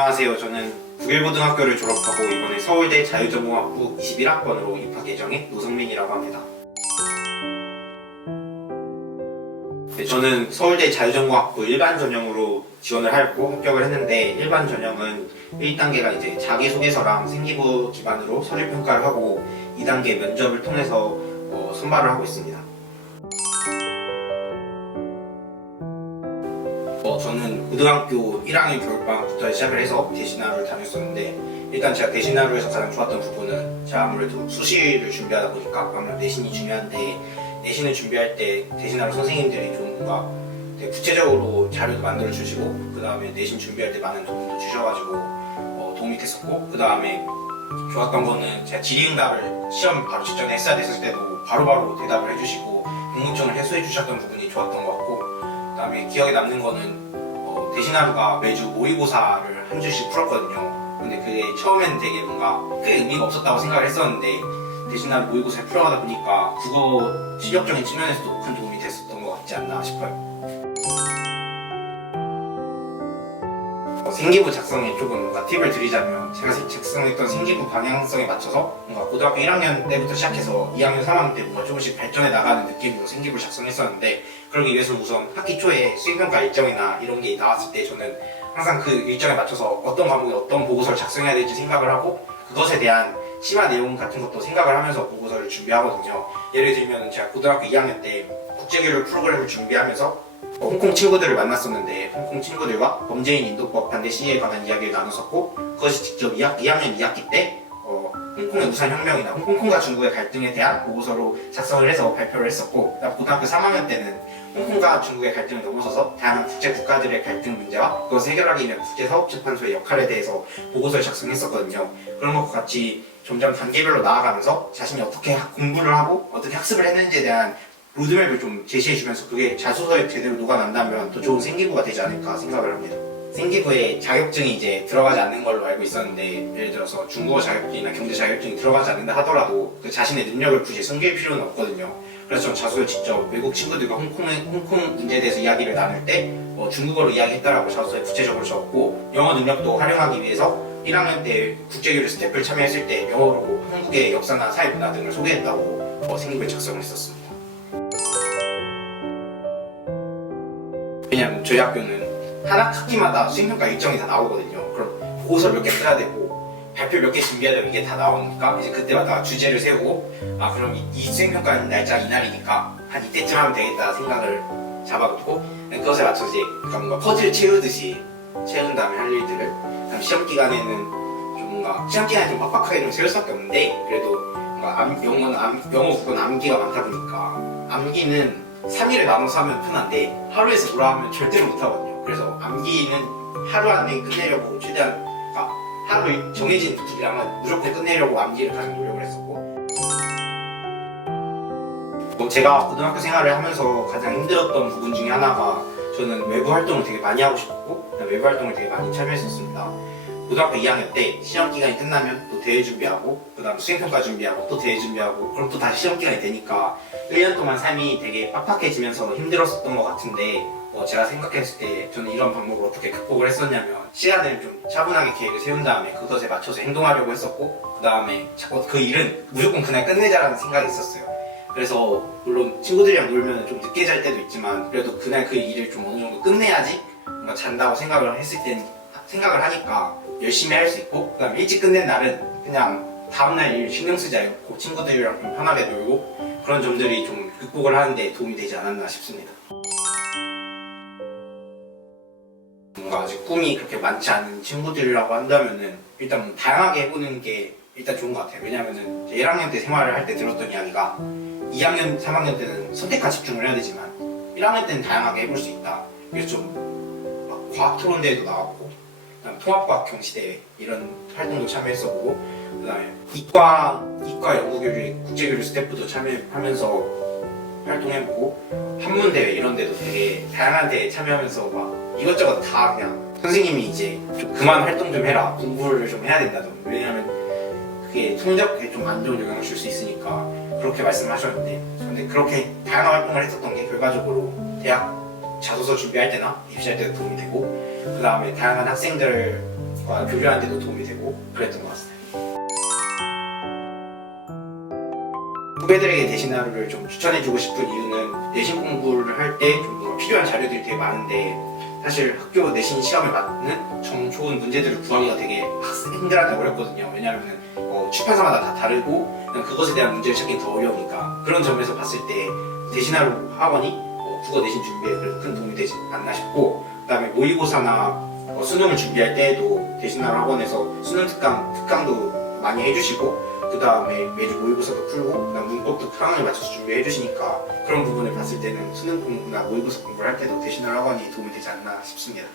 안녕하세요. 저는 국일고등학교를 졸업하고 이번에 서울대 자유전공학부 21학번으로 입학 예정인 노성민이라고 합니다. 네, 저는 서울대 자유전공학부 일반 전형으로 지원을 하고 합격을 했는데, 일반 전형은 1단계가 이제 자기소개서랑 생기부 기반으로 서류 평가를 하고 2단계 면접을 통해서 선발을 하고 있습니다. 저는 고등학교 1학년 겨울방학부터 시작을 해서 대신하루를 다녔었는데, 일단 제가 대신하루에서 가장 좋았던 부분은 제가 아무래도 수시를 준비하다 보니까 아무래도 내신이 중요한데, 내신을 준비할 때 대신하루 선생님들이 좀 뭔가 되게 구체적으로 자료도 만들어 주시고, 그 다음에 내신 준비할 때 많은 도움도 주셔가지고 도움이 됐었고, 그 다음에 좋았던 거는 제가 질의응답을 시험 바로 직전에 했어야 됐을 때도 바로바로 대답을 해주시고 궁금증을 해소해 주셨던 부분이 좋았던 것 같고, 그 다음에 기억에 남는 거는 대신하루가 매주 모의고사를 한 주씩 풀었거든요. 근데 그게 처음에는 되게 뭔가 크게 의미가 없었다고 생각을 했었는데, 대신하루 모의고사를 풀어가다 보니까 국어 실력적인 측면에서도 큰 도움이 됐었던 것 같지 않나 싶어요. 생기부 작성에 조금 뭔가 팁을 드리자면, 제가 작성했던 생기부 방향성에 맞춰서 뭔가 고등학교 1학년 때부터 시작해서 2학년, 3학년 때 뭔가 조금씩 발전해 나가는 느낌으로 생기부를 작성했었는데, 그러기 위해서는 우선 학기 초에 수행평가 일정이나 이런 게 나왔을 때 저는 항상 그 일정에 맞춰서 어떤 과목에 어떤 보고서를 작성해야 될지 생각을 하고, 그것에 대한 심화 내용 같은 것도 생각을 하면서 보고서를 준비하거든요. 예를 들면 제가 고등학교 2학년 때 국제교류 프로그램을 준비하면서 홍콩 친구들을 만났었는데, 홍콩 친구들과 범죄인 인도법 반대 시위에 관한 이야기를 나눴었고, 그것이 직접 2학년 2학기 때 홍콩의 우산혁명이나 홍콩과 중국의 갈등에 대한 보고서로 작성을 해서 발표를 했었고, 고등학교 3학년 때는 홍콩과 중국의 갈등을 넘어서서 다양한 국제 국가들의 갈등 문제와 그것을 해결하기 위한 국제사법재판소의 역할에 대해서 보고서를 작성했었거든요. 그런 것과 같이 점점 단계별로 나아가면서 자신이 어떻게 공부를 하고 어떻게 학습을 했는지에 대한 로드맵을 좀 제시해주면서 그게 자소서에 제대로 녹아난다면 더 좋은 생기부가 되지 않을까 생각을 합니다. 생기부에 자격증이 이제 들어가지 않는 걸로 알고 있었는데, 예를 들어서 중국어 자격증이나 경제 자격증이 들어가지 않는다 하더라도 그 자신의 능력을 굳이 숨길 필요는 없거든요. 그래서 전 자소서에 직접 외국 친구들과 홍콩 문제에 대해서 이야기를 나눌 때 중국어로 이야기했다라고 자소서에 구체적으로 적었고, 영어 능력도 활용하기 위해서 1학년 때 국제교류 스텝을 참여했을 때 영어로 한국의 역사나 사회문화 등을 소개했다고 생기부에 작성을 했었습니다. 왜냐면 저희 학교는 한 학기마다 수행평가 일정이 다 나오거든요. 그럼 보고서 몇 개 써야 되고 발표 몇 개 준비해야 되고 이게 다 나오니까, 이제 그때마다 주제를 세우고, 그럼 이 수행평가 날짜 이날이니까 한 이때쯤 하면 되겠다 생각을 잡아놓고, 그것에 맞춰서 이제 뭔가 퍼즐 채우듯이 채운 다음에 할 일들을, 그럼 시험 기간에는 좀 뭔가 시험 기간에 좀 빡빡하게 좀 세울 수밖에 없는데, 그래도 뭔가 영어 국어는 암기가 많다 보니까 암기는 3일에 나눠서 하면 편한데 하루에서 뭐라 하면 절대로 못하거든요. 그래서 암기는 하루 안에 끝내려고 최대한, 하루 정해진 기간만 무조건 끝내려고 암기를 가장 노력을 했었고, 제가 고등학교 생활을 하면서 가장 힘들었던 부분 중에 하나가, 저는 외부 활동을 되게 많이 하고 싶었고 외부 활동을 되게 많이 참여했었습니다. 고등학교 2학년 때 시험 기간이 끝나면 또 대회 준비하고, 그 다음 수행평가 준비하고 또 대회 준비하고, 그럼 또 다시 시험 기간이 되니까 1년 동안 삶이 되게 빡빡해지면서 힘들었었던 것 같은데, 제가 생각했을 때 저는 이런 방법을 어떻게 극복을 했었냐면, 시간을 좀 차분하게 계획을 세운 다음에 그것에 맞춰서 행동하려고 했었고, 그 다음에 그 일은 무조건 그날 끝내자라는 생각이 있었어요. 그래서 물론 친구들이랑 놀면 좀 늦게 잘 때도 있지만, 그래도 그날 그 일을 좀 어느 정도 끝내야지 뭔가 잔다고 생각을 하니까 열심히 할 수 있고, 그 다음에 일찍 끝낸 날은 그냥 다음날 일 신경 쓰지 않고 친구들이랑 좀 편하게 놀고, 그런 점들이 좀 극복을 하는데 도움이 되지 않았나 싶습니다. 뭔가 아직 꿈이 그렇게 많지 않은 친구들이라고 한다면은 일단 다양하게 해보는 게 일단 좋은 것 같아요. 왜냐면은 1학년 때 생활을 할 때 들었던 이야기가, 2학년, 3학년 때는 선택과 집중을 해야 되지만 1학년 때는 다양하게 해볼 수 있다. 그래서 좀 막 과학 토론대회도 나왔고, 그다음 통합과학 경시대회 이런 활동도 참여했었고, 그다음에 이과 연구교류 국제교류 스태프도 참여하면서 활동해보고, 한문대회 이런 데도 되게 다양한 데에 참여하면서 막 이것저것 다 그냥 선생님이 이제 좀 그만 활동 좀 해라, 공부를 좀 해야 된다던가, 왜냐면 그게 성적에 좀 안 좋은 영향을 줄 수 있으니까 그렇게 말씀하셨는데, 근데 그렇게 다양한 활동을 했었던 게 결과적으로 대학 자소서 준비할 때나 입시할 때도 도움이 되고, 그 다음에 다양한 학생들과 교류하는 데도 도움이 되고 그랬던 것 같습니다. 후배들에게 대신하루를 좀 추천해주고 싶은 이유는 내신 공부를 할 때 좀 필요한 자료들이 되게 많은데 사실 학교 내신 시험에 맞는 좀 좋은 문제들을 구하기가 되게 힘들하다 어렵거든요. 왜냐하면 출판사마다 다 다르고 그것에 대한 문제를 찾기는 더 어려우니까 그런 점에서 봤을 때 대신하루 학원이 국어 내신 준비에 그래도 큰 도움이 되지 않나 싶고 그다음에 모의고사나 수능을 준비할 때에도 대신하루 학원에서 수능 특강도 많이 해주시고 그 다음에 매주 모의고사도 풀고 그다음 문법도 상황에 맞춰서 준비해 주시니까 그런 부분을 봤을 때는 수능 공부나 모의고사 공부를 할 때도 대신하루 학원이 도움이 되지 않나 싶습니다.